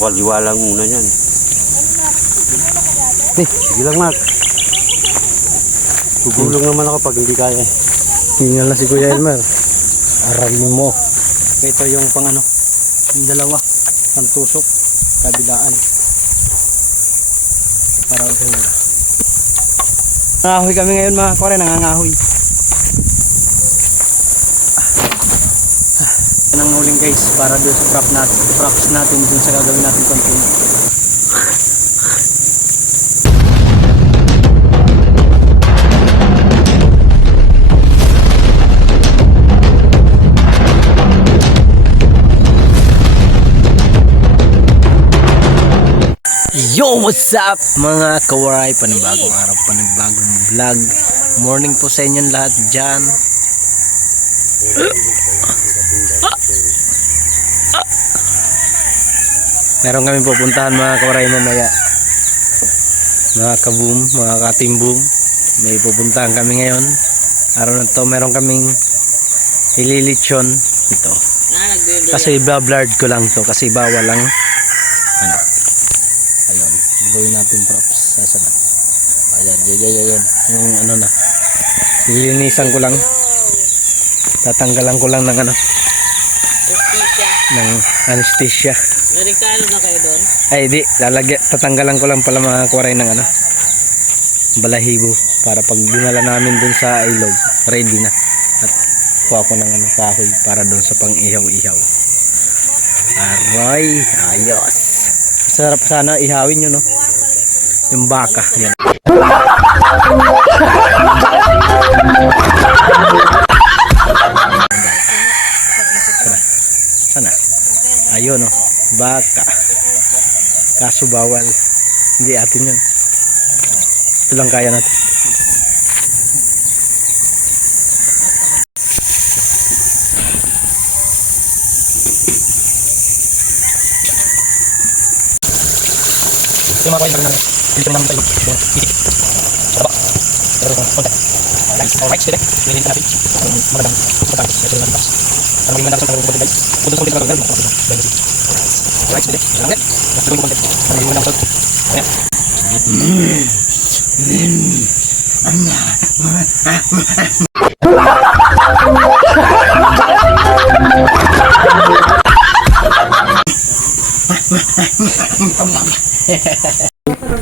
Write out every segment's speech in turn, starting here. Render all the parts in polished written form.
Kaliwalang muna yan. Sige lang, Mark. Gugulong naman ako pag hindi kaya. Tingnan lang si Kuya Elmer. Aralin mo. Ito yung pang ano, yung dalawa. Pantusok, kabilaan. Para ito na. Nangangahoy kami ngayon mga kore, nangangahoy. Yan ang huling guys, para doon sa props natin dun sa gagawin natin content. Yo, what's up mga kawaray? Panibagong araw, panibagong vlog. Morning po sa inyong lahat dyan. Meron kami pupuntahan mga kawaray mamaya. Mga kaboom, mga katimbum. May pupuntahan kami ngayon. Araw na to meron kaming ililitsyon ito. Kasi i-blurred ko lang to kasi bawal lang. Ano? Ayun, gawin natin props. Sasa na? Ayan, yan. Yung ano na. Lilinisan ko lang. Tatanggalan ko lang ng ano. Ng anesthesia. Narikalo na kayo doon? Ay, di. Tatanggalan ko lang pala mga kuwaray ng ano. Balahibo. Para pag dinala namin dun sa ilog, ready na. At kuha ko ng ano, kahoy para dun sa pang ihaw-ihaw. Aray, ayos. Sarap sana ihawin nyo, no? Yung baka, yan. Sana. Ayun, no? Baka. Kaso bawal. Hindi atin yun. Ito lang kaya natin. Yung mga kain namin, dito naman tayo, itik, sa baba, pero konti. Guys, alright, sige, nilin natin, magandang pagkakit, ito natin pas. Ang maging magandang pagkakit guys, punta sa ulit na gagawin, alright, sige, lang ulit, mas gawin ko konti, ang maging magandang pagkakit, ayan.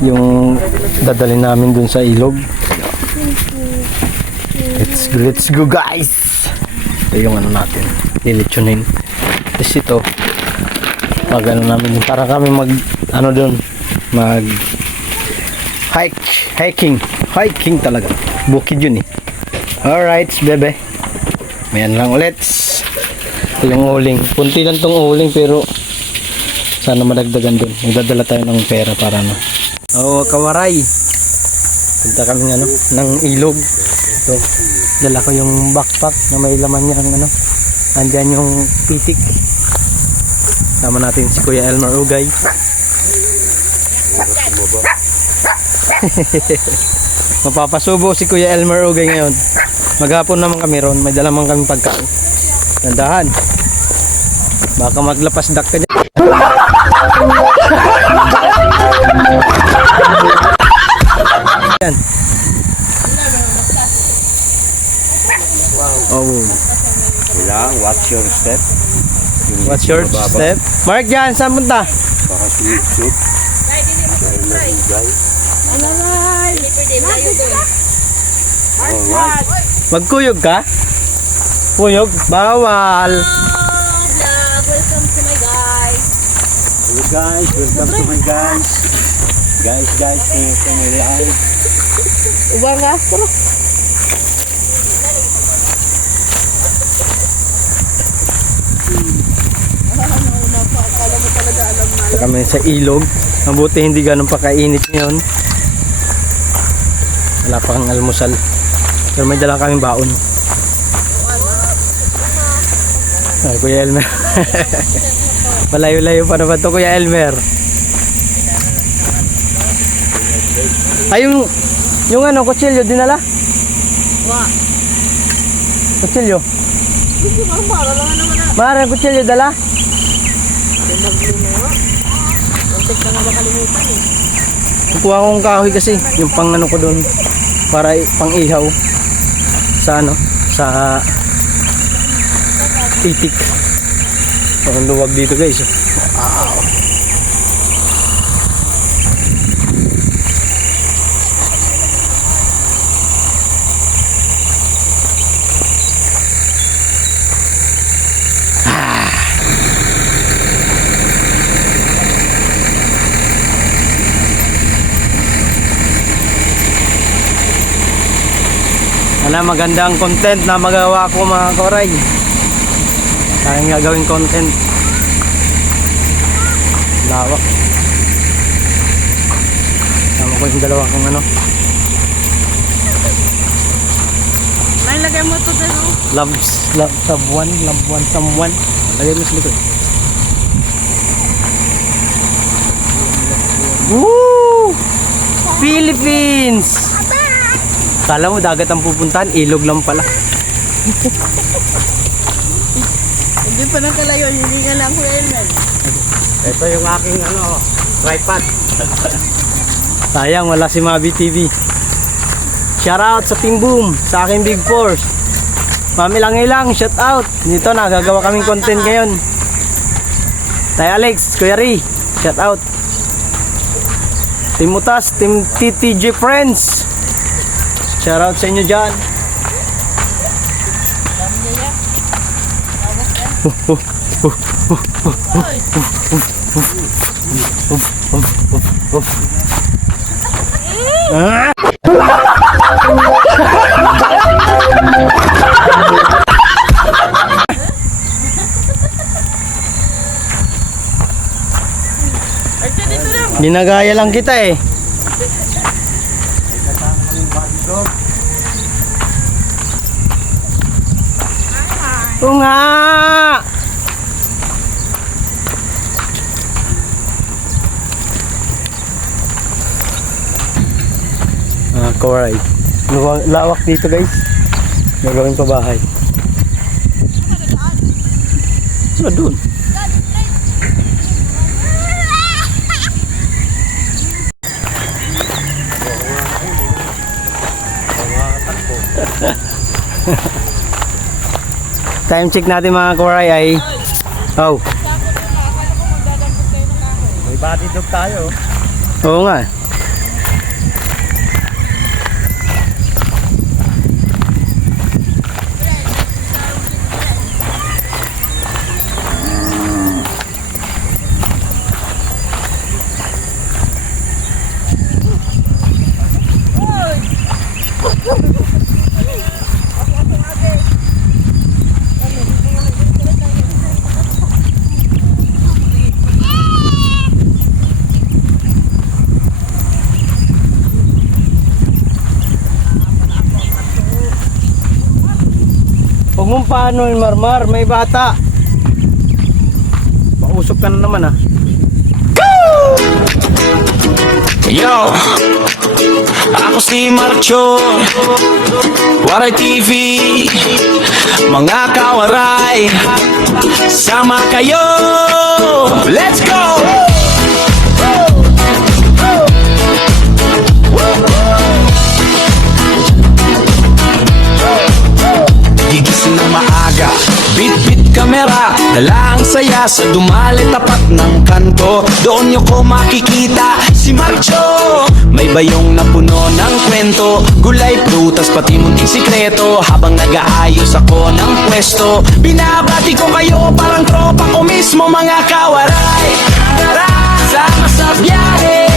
Yung dadalhin namin dun sa ilog. Let's go guys. Ito yung ano natin, lilitsunin. Tapos ito mag ano namin, para kami mag ano dun, mag hiking talaga, bukid yun eh. Alright bebe, mayan lang ulit. Ito yung uling, punti lang tong uling pero sana madagdagan dun. Magdadala tayo ng pera para ano. Oo, kawaray. Punta kami ano, ng ilog. Ito, dala ko yung backpack na may laman niya ano. Andyan yung pitik. Sama natin si Kuya Elmer Ugay. Mapapasubo si Kuya Elmer Ugay ngayon. Maghapon naman kami ron. May dala man kami pagkain. Nandahan. Baka maglapas dak ka niya. Yan. Oh. Kailangan, watch your step. What's your step? Mark dyan, saan punta? Baka sulit-sulit. Alright. Magkuyog ka? Puyog? Bawal. Welcome to my guys. Hello guys, welcome to my guys. Guys, to my live. Ubang nga, pero. Kami sa ilog. Mabuti hindi ganun pa kainit ngayon. Wala pa kang almusal. Pero may dala kaming baon. Ay, Kuya Elmer. Malayo-layo pa naman to Kuya Elmer. Ay, yung ano, kutsilyo dinala? Kutsilyo? Mara, kutsilyo dala? Baka makalimutan eh. Kukuha akong kahoy kasi, yung pang ano ko doon, para pang ihaw sa ano, sa itik. Ang luwag dito guys. Wow. Magandang content na magawa ko mga koray. Kaya nga gawing content. Lawak. Sama ko yung dalawa kong ano. Lagay mo ito din oh. Love one, someone. Lagay mo sa likod. Woo! Philippines! Kala mo dagat ang pupuntahan, ilog lang pala. Hindi pa nang kalayo, hindi nga lang ko yan. Ito yung aking tripod. Sayang, wala si Mabi TV. Shoutout sa Team Boom, sa aking Big Force. Mami lang, shoutout. Dito na, gagawa kaming content ngayon. Tay Alex, Kuya Ri, shoutout. Team Mutas, Team TTG Friends. Shoutout sa inyo dyan. Ginagaya lang kita eh. Oo nga! Koray. Lawak dito guys. Gagawin pa bahay. Doon. Time check natin mga koray ay May body dog tayo. Oo nga. Huwag mong paano yung marmar, may bata. Pausok ka na naman ah. Yo, ako si Marcho, Waray TV, mga kawaray, sama kayo, let's go! Gigising ng maaga, bit-bit kamera, dala ang saya sa dumali tapat ng kanto. Doon nyo ko makikita si Marcho, may bayong na puno ng kwento, gulay, prutas, pati munting sikreto. Habang nag-aayos ako ng pwesto, binabati ko kayo parang tropa ko mismo mga kawaray. Tara, sama sa biyahe,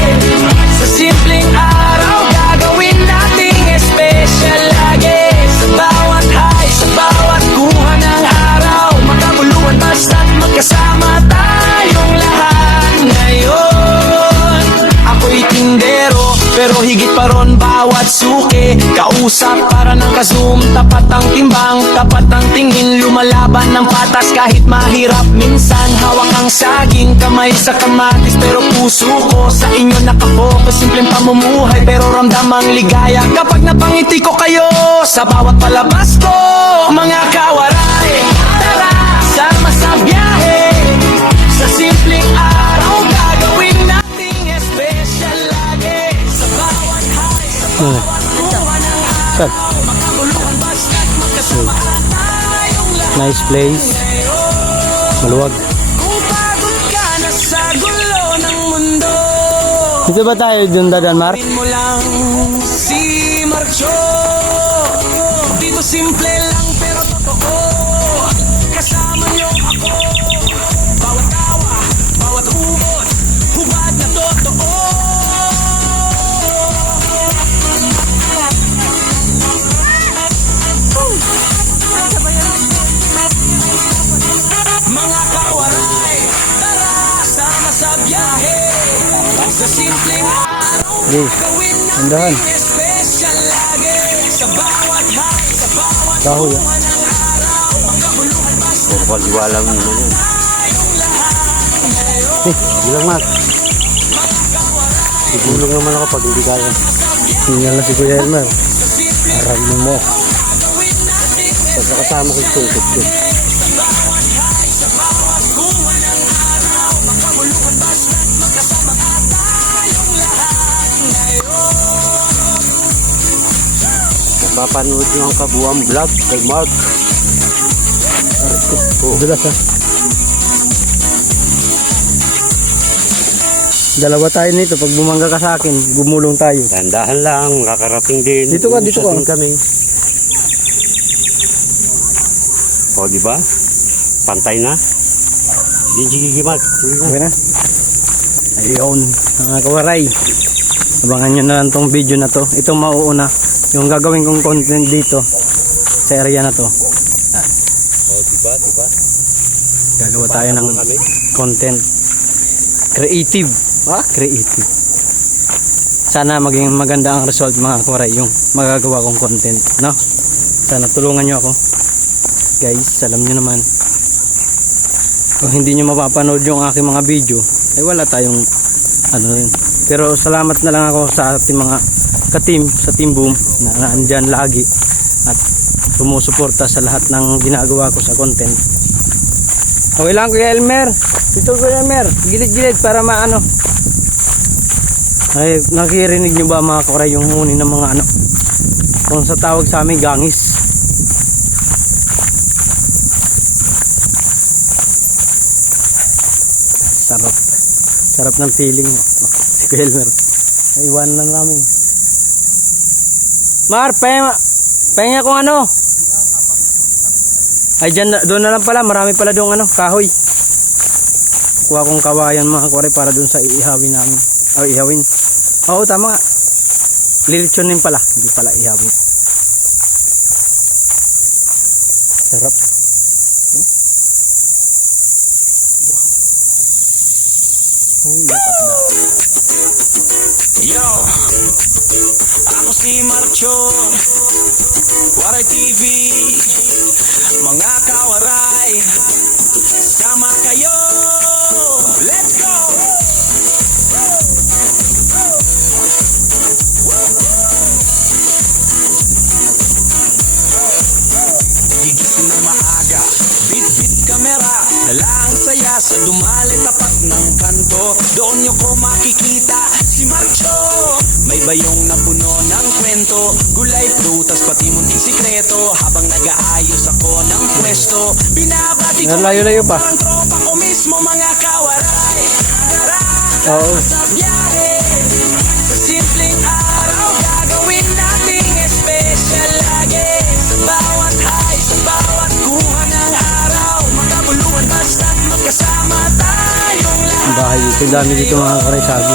sa simpleng araw gagawin nating special lagi. Sa bawat high, sa bawat kuha ng araw, magkaguluhan basta't magkasama tayong lahat ngayon. Ako'y tindero, pero higit pa ron bawat suki. Kausap para ng kazoom, tapat ang timbang, tapat ang tingin, lumalaban ng patas kahit mahirap minsan. Hawak ang saging, kamay sa kamatis, pero puso ko sa inyo nakapokus. Simpleng pamumuhay, pero ramdam ang ligaya kapag napangiti ko kayo sa bawat palabas ko. Mga kawaray, tara, sama sa biyahe, sa simpleng araw gagawin natin Saan? Nice place. Maluwag. Dito ba tayo dun dadan, Mark? Mo lang si Marcho. Dito simple lang pero totoo. Kasama niyo ako. Bawat tawa, bawat humot, hubad na totoo. Mga kawaray, tara sama sa biyahe. Sa simpleng araw, Di. gawin Andahan. natin special lagi. Sa bawat high, sa bawat Kahoy. Ah. buwan ng araw, magkabuluhan basta Puro pagwala mo na yun. tayong lahat. Bilang Mark. Sigulong naman ako pag hindi kaya. Tingnan lang si Kuya Elmer. Aramin mo. Pag nakasama ko yung tungkot ko. Papanood nyo ang kabuang vlog kay Mark. Dulas ha. Dalawa tayo nito. Pag bumangga ka sa akin, gumulong tayo. Tandahan lang, makakarating din. Dito ka, dito ka. Din kami. O, di ba? Pantay na. Sige, Mark. Tuloy na. Okay na? Ayun. Mga kawaray. Abangan nyo na lang tong video na to. Ito mauuna. Yung gagawin kong content dito. Sa area na to. O, diba? Gagawa tayo ng content. Creative. Creative. Sana maging maganda ang result mga kawaray. Yung magagawa kong content. No? Sana tulungan nyo ako. Guys, alam nyo naman. Kung hindi nyo mapapanood yung aking mga video, ay wala tayong ano rin. Pero salamat na lang ako sa ating mga ka-team, sa Team Boom na naandyan lagi at sumusuporta sa lahat ng ginagawa ko sa content. Okay lang Kuya Elmer. Dito Kuya Elmer, gilid-gilid para maano. Ay, nakirinig nyo ba mga kawaray yung huni ng mga ano? Kung sa tawag sa amin, gangis. Sarap. Sarap ng feeling. Si Kuya Elmer. Naiwanan na namin. Mar, pahinga kung ano. Ay, dyan, doon na lang pala. Marami pala doon ano, kahoy. Kuha kong kawayan mga kuwari para doon sa iihawin namin. O, ihawin. Oo, tama nga. Lilitsonin pala. Hindi pala ihawin. Sarap. Yo, ako si Marcho, Waray TV, mga kawaray, sama kayo, let's go! Gigising ng maaga, bit-bit kamera, dala ang saya sa dumali tapat ng kanto. Doon nyo ko makikita si Marcho, may bayong na puno ng kwento, gulay, prutas, pati munting sikreto. Habang nag-aayos ako ng pwesto, binabati ko Layo-layo pa. ang tropa ko mismo mga kawaray. Tara, Oo. sa biyahe, sa simpleng araw, gagawin nating special lagi. Sa bawat high, sa bawat kuha ng araw, magkabuluhan basta't magkasama tayong lahat. Ang bahay dito. Dami dito mga kawaray sabi.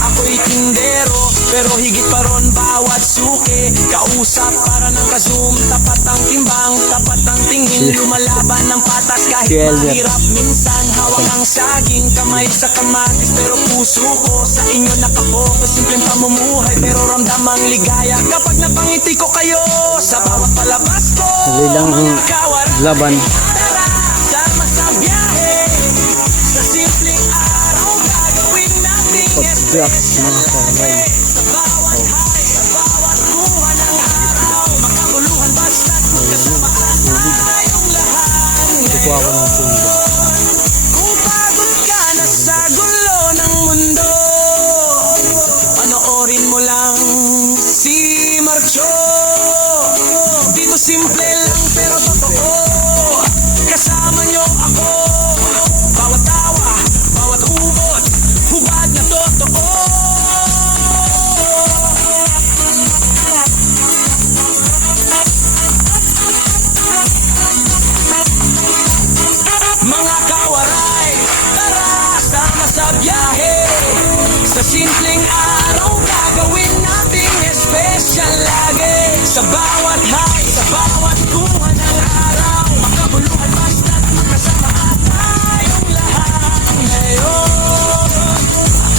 Ako'y tindero, pero higit pa ron bawat suki. Kausap para ng kazoom, tapat ang timbang, tapat ang tingin, lumalaban ng patas kahit Si Elmer. mahirap minsan. Hawak ang saging, kamay sa kamatis, pero puso ko sa inyo nakapokus. Simpleng pamumuhay, pero ramdam ang ligaya kapag napangiti ko kayo sa bawat palabas ko. Dali lang ang Mga kawaray, laban. tara, sama sa biyahe. Sa simpleng araw, gagawin nating Pag-black mga kawaray. sa bawat high, sa bawat kuha ng araw, makabuluhan basta't magkasamaan tayong lahat. Kukuha ko ng sundo. Kung pagod ka na sa gulo ng mundo, panoorin mo lang si simpleng araw gagawin nating espesyal lagi. Sa bawat high, sa bawat kuha ng araw, makabuluhan basta't magkasama tayong lahat ngayon.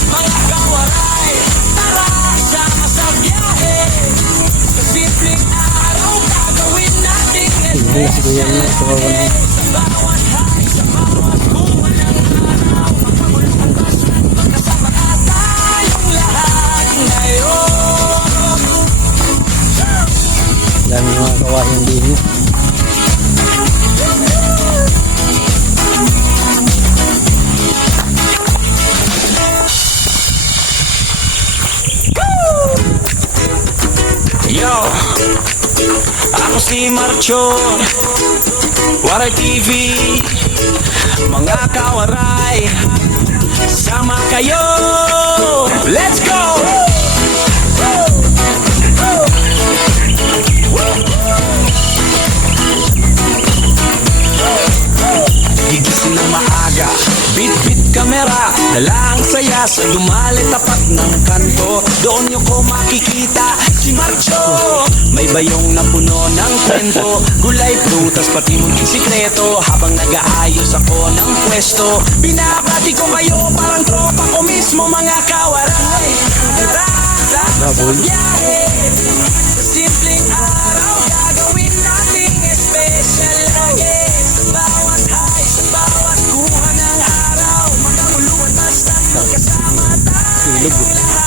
Mga kawaray, tara sama sa biyahe. Sa simpleng araw gagawin nating espesyal lagi. Sa bawat high, sa bawat kuha ng araw, makabuluhan basta't magkasama tayong lahat ngayon. Dami mga kawain din. Yo, ako si Marcho, Waray TV, mga kawaray, sama kayo, let's go! Gigising ng maaga, bit-bit kamera, dala ang saya sa dumali tapat ng kanto. Doon nyo ko makikita si Marcho, may bayong na puno ng kwento, gulay, prutas, pati munting sikreto. Habang nag-aayos ako ng pwesto, binabati ko kayo parang tropa ko mismo, mga kawaray. Tara, sama sa biyahe. Sa simpleng araw gagawin nating espesyal lagi. Sa bawat high, sa bawat kuha ng araw, magkakuluan basta't magkasama tayong lahat.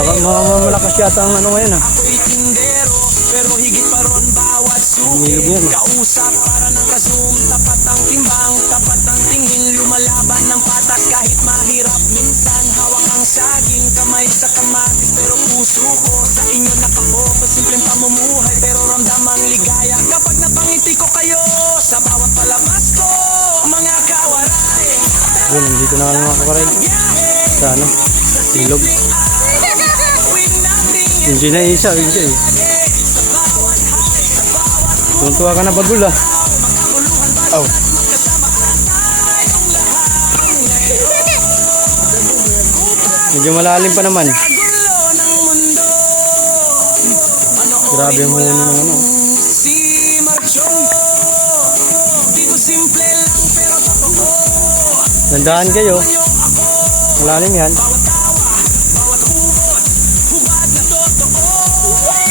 Malakas yata ang ano ngayon ah. Ako'y tindero, pero higit pa ron bawat Nilog yan. suki. Kausap para ng kasum, tapat ang timbang, tapat ang tingin, lumalaban ng patas kahit mahirap. Minsan hawak ang saging, kamay sa kamatis, pero puso ko sa inyo nakapokus. Simpleng pamumuhay, pero ramdam ang ligaya kapag napangiti ko kayo sa bawat palabas ko, mga kawaray. Yun, nandito na kami mga kawaray. Sa ano? Ilog. Hindi na isa, isa eh. Tuntua ka na bagul ah. Oh. Medyo malalim pa naman. Grabe mo yun ng ano. Si Marcho, dito simple lang pero totoo. Tandaan kayo. Malalim yan.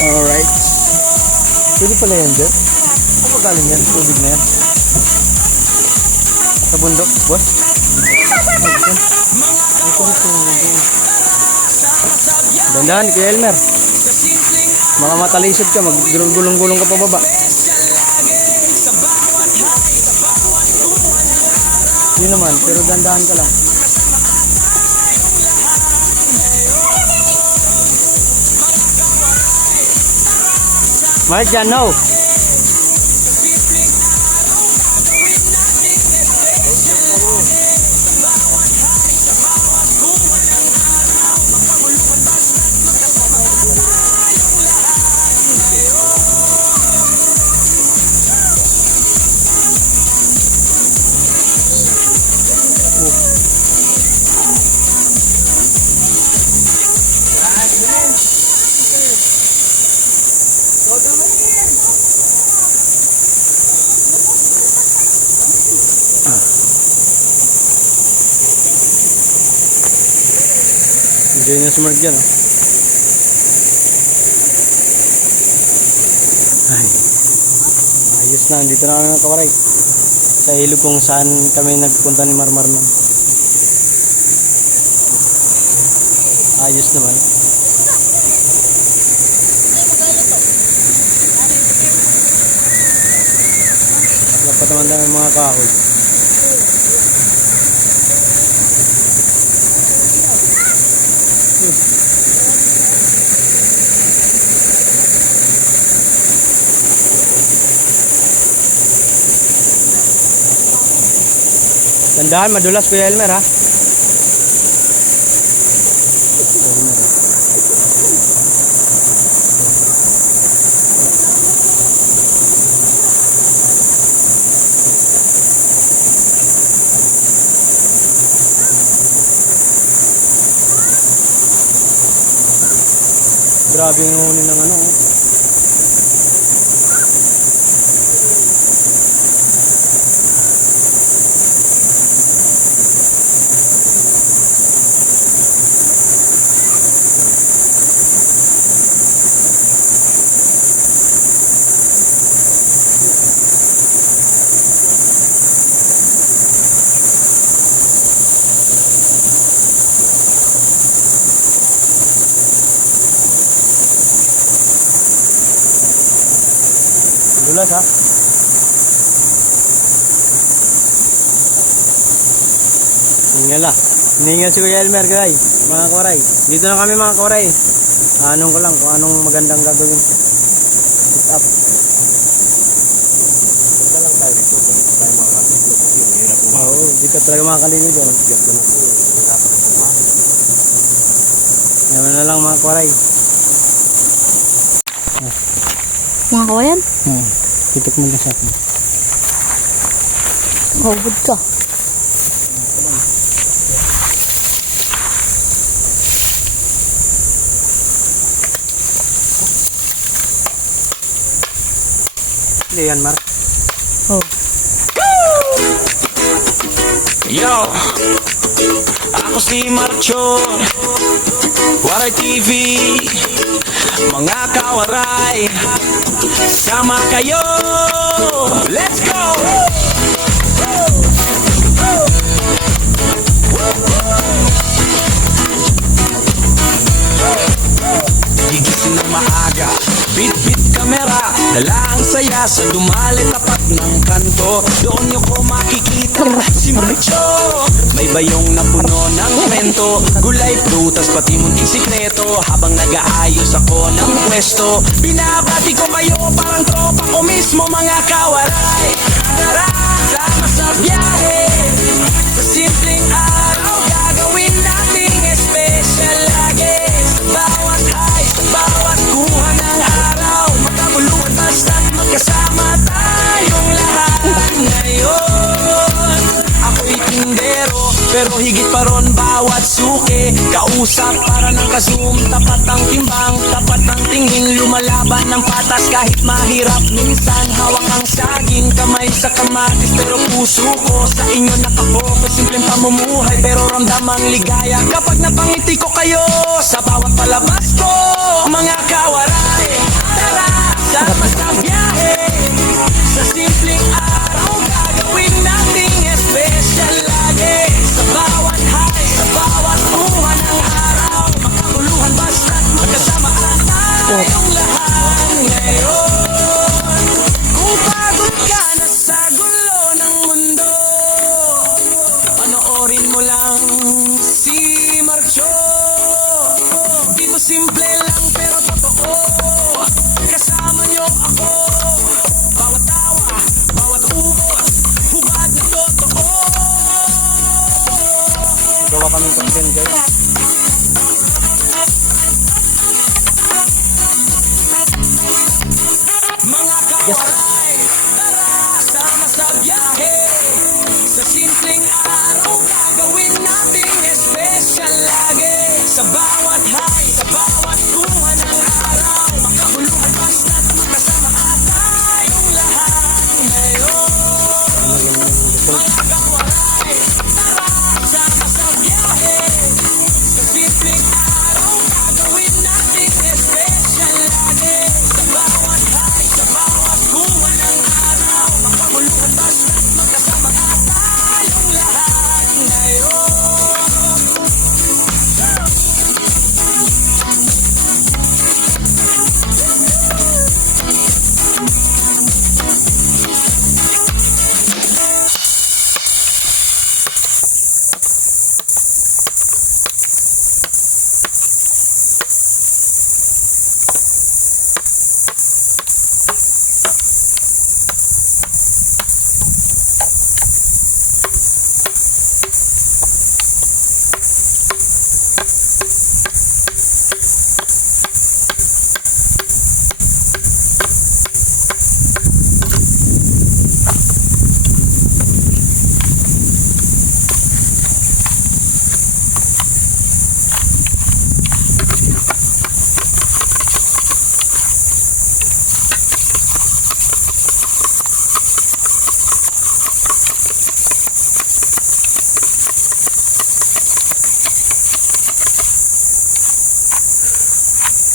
Alright. Pwede pala yan dyan. Ano galing yan? Tubig na yan. Sa bundok, boss. Dandahan, Kuya Elmer. Mga matalisod ka, mag-gulong-gulong ka pa baba. Hindi naman, pero dandahan ka lang. Mike dyan, no. Enjoy na si Mark dyan, oh. Ay. Ayos na, dito na kami ng kawaray. Sa ilog kung saan kami nagpunta ni Marmar nun. Ayos naman. Dapat naman tayo mga kahoy. Tandaan, madulas Kuya Elmer ha. Grabe yung huni ng ano. Oh. Dulas ha. Hingala. Hiningal si Kuya Elmer guys. Mga kawaray. Dito na kami mga kawaray. Anong ko lang kung anong magandang gagawin. Sit up. Punta lang tayo dito kung hindi tayo makakasiplo kasi mahirap umahon. Oo, di ka talaga makakaligo dyan. Bigat ko na po. Mahirap ako umahon. Naman na lang mga kawaray. Mga kawayan, Titik mo na sa akin. hubod ka. Hindi yan, Mark. Oh. Yo, ako si Marcho, Waray TV, mga kawaray, sama kayo, let's go! Gigising ng maaga, bit-bit kamera, dala ang saya sa dumali tapat ng kanto. Doon niyo ko makikita si Marcho, may bayong na puno ng kwento, gulay, prutas, pati munting sikreto. Habang nag-aayos ako ng pwesto, binabati ko kayo parang tropa ko mismo mga kawaray. Tara, sama sa biyahe, sa simpleng araw gagawin nating special lagi. Sa bawat high, sa bawat kuha ng araw, magkabuluhan basta't magkasama tayong lahat. Ngayon, ako'y tindero, pero higit pa ron bawat suki. Kausap para ng kazoom, tapat ang timbang, tapat ang tingin, lumalaban ng patas kahit mahirap. Minsan hawak ang saging, kamay sa kamatis, pero puso ko sa inyo nakapokus. Simpleng pamumuhay, pero ramdam ang ligaya kapag napangiti ko kayo sa bawat palabas ko. Mga kawaray, tara, sama sa biyahe, sa simpleng araw gagawin nating special lagi. Sa bawat high, sa bawat buwan ng araw, makakuluhan basta't magkasama tayong lahat. Ngayon, kung pagod ka na sa gulo ng mundo, panoorin mo lang si Marcho. Dito simple lang pero totoo, kasama nyo ako. Bawat tawa, bawat umot, hubad na totoo. Gawa kami content guys. Mga kawaray, tara, sama sa biyahe, sa simpleng araw gagawin nating special lagi. Sa bawat high, sa bawat kuha ng araw, makabuluhan basta't magkasama tayong lahat. Ngayon, mga kawaray, tara, sama sa biyahe, sa simpleng araw gagawin nating special lagi. Sa bawat high, sa bawat kuha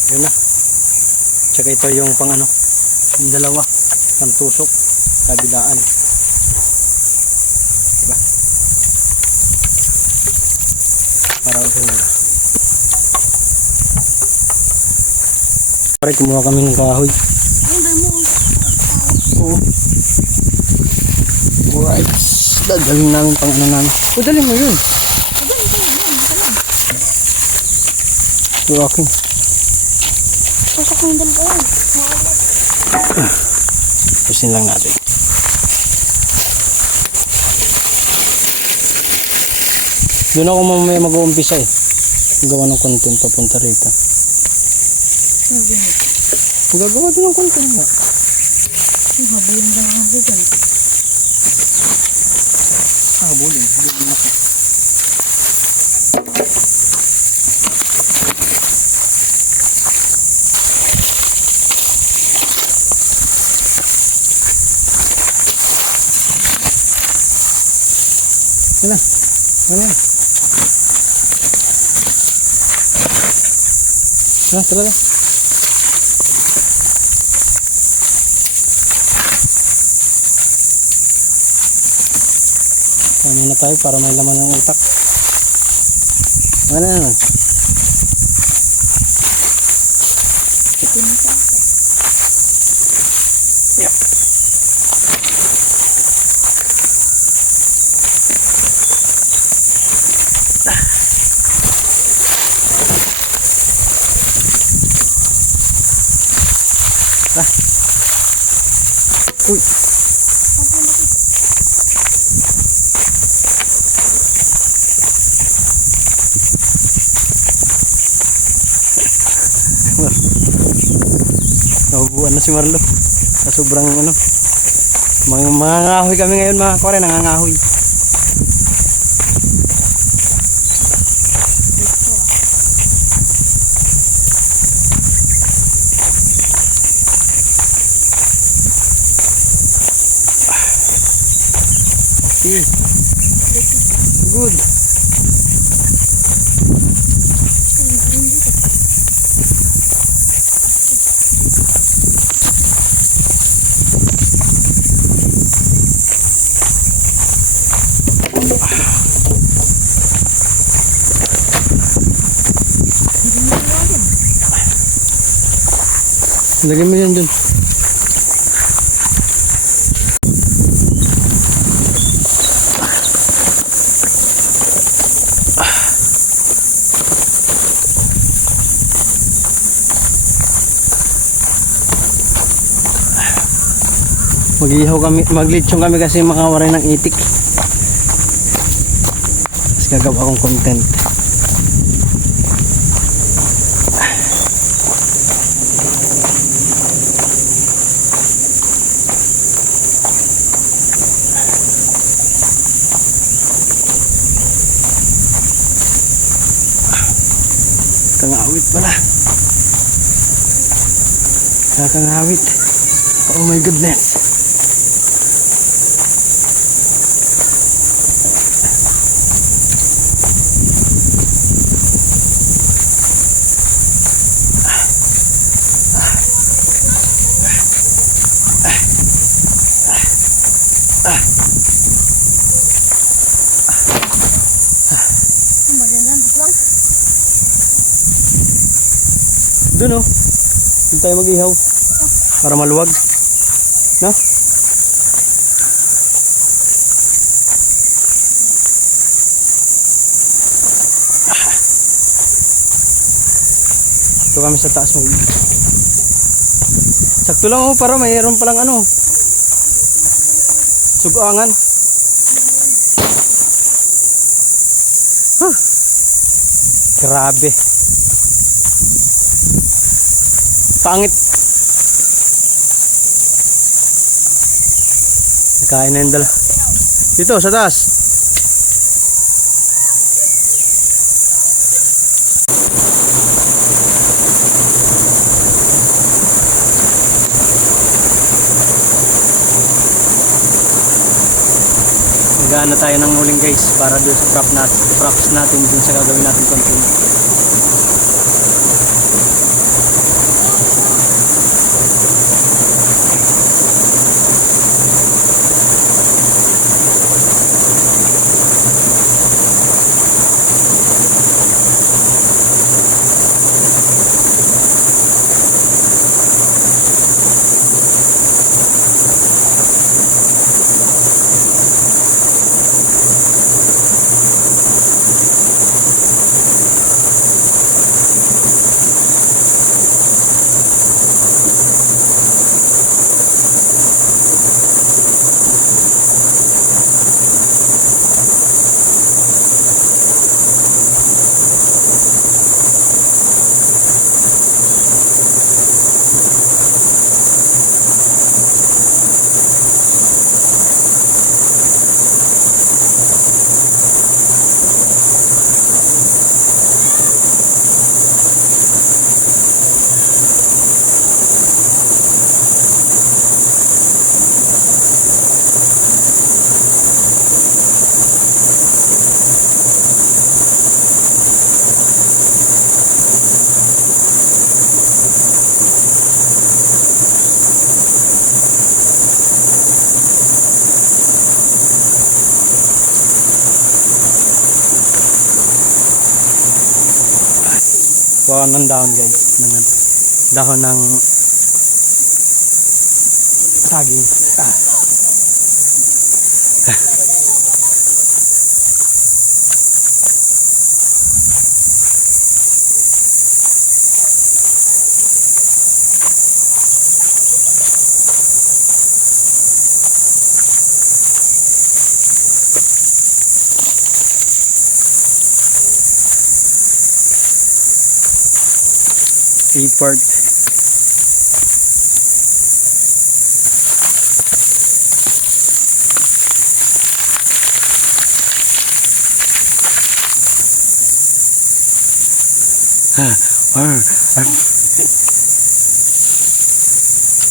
Yun na. Tsaka ito yung pang ano, yung dalawa, pang tusok, kabilaan. Diba? Para ito na. Pare, kumuha kami ng kahoy. Oo. Alright. Dadalhin namin pang ano namin. O, dalhin mo yun. Ito akin. Pasok mo yung dalawa yan. Pusin lang natin. Doon ako mamaya mag-uumpisa eh. Gawa ng content papunta rito. Gagawa din ng content nga. Habulin lang ako dyan. Habulin. Habulin ako. Yan na. Yan na. Tara na. Ano na tayo para may laman ng utak. Ano na? Yep. Uy. Nabubuan na si Marlo. Sa sobrang ano. Mangangahoy kami ngayon mga kore, nangangahoy. Okay. Good. Lagyan mo yan dun. Mag-ihaw kami, maglitsong kami kasi makawaray ng itik. Mas gagawa akong content. Kakangawit pala. Kakangawit. Oh my goodness. Doon oh. Doon tayo mag-ihaw. Para maluwag. No? Ito kami sa taas mag. Sakto lang oh, para mayroon palang ano. Suguangan. Huh. Grabe. Pangit. Nakain na yung dala. Dito sa taas. Magaan na tayo ng uling guys para doon sa props natin dun sa gagawin natin content. Kuha ng dahon guys. Ng dahon ng saging. Ah. Seaport.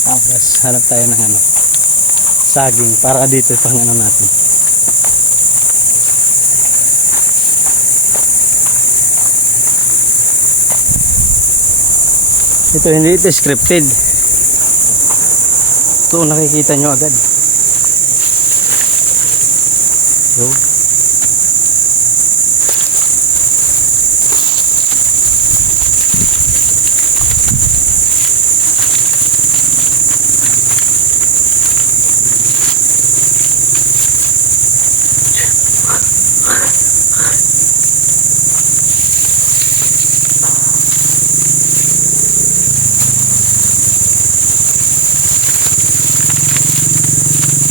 Tapos hanap tayo ng ano, saging para dito pang ano natin. Ito hindi ito scripted. Ito nakikita nyo agad. So,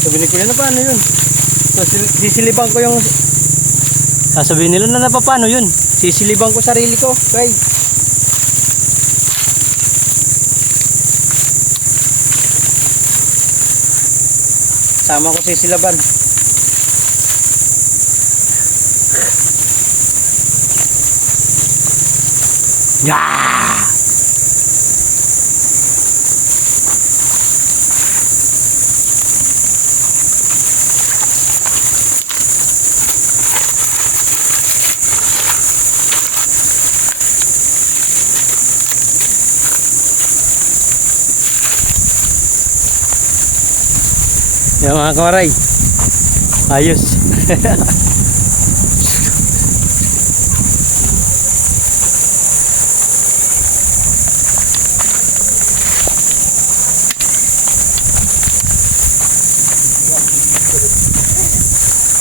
sabi ni Kuya na paano yun? So, sisiliban ko yung sasabihin nila na paano yun? Sisiliban ko sarili ko. Okay. Sama ko sisilaban. Yeah! Yan mga kawaray. Ayos.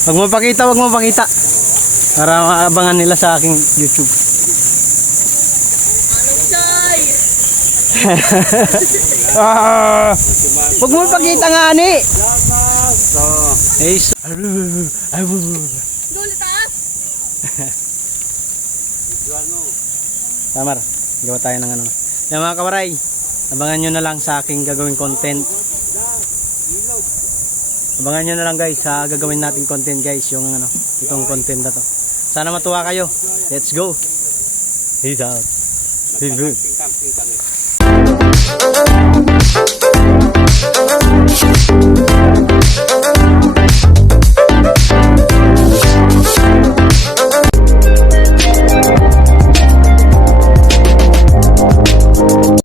Wag mo pakita, wag mo pakita. Para maabangan nila sa aking YouTube. Ah, wag mo pakita nga ani. Ace. Duli taas. Tamar, gawa tayo ng ano. Yan mga kawaray, abangan nyo na lang sa aking gagawing content. Abangan nyo na lang guys sa gagawin nating content guys, yung ano, itong content na to. Sana matuwa kayo. Let's go. Peace out. Peace out.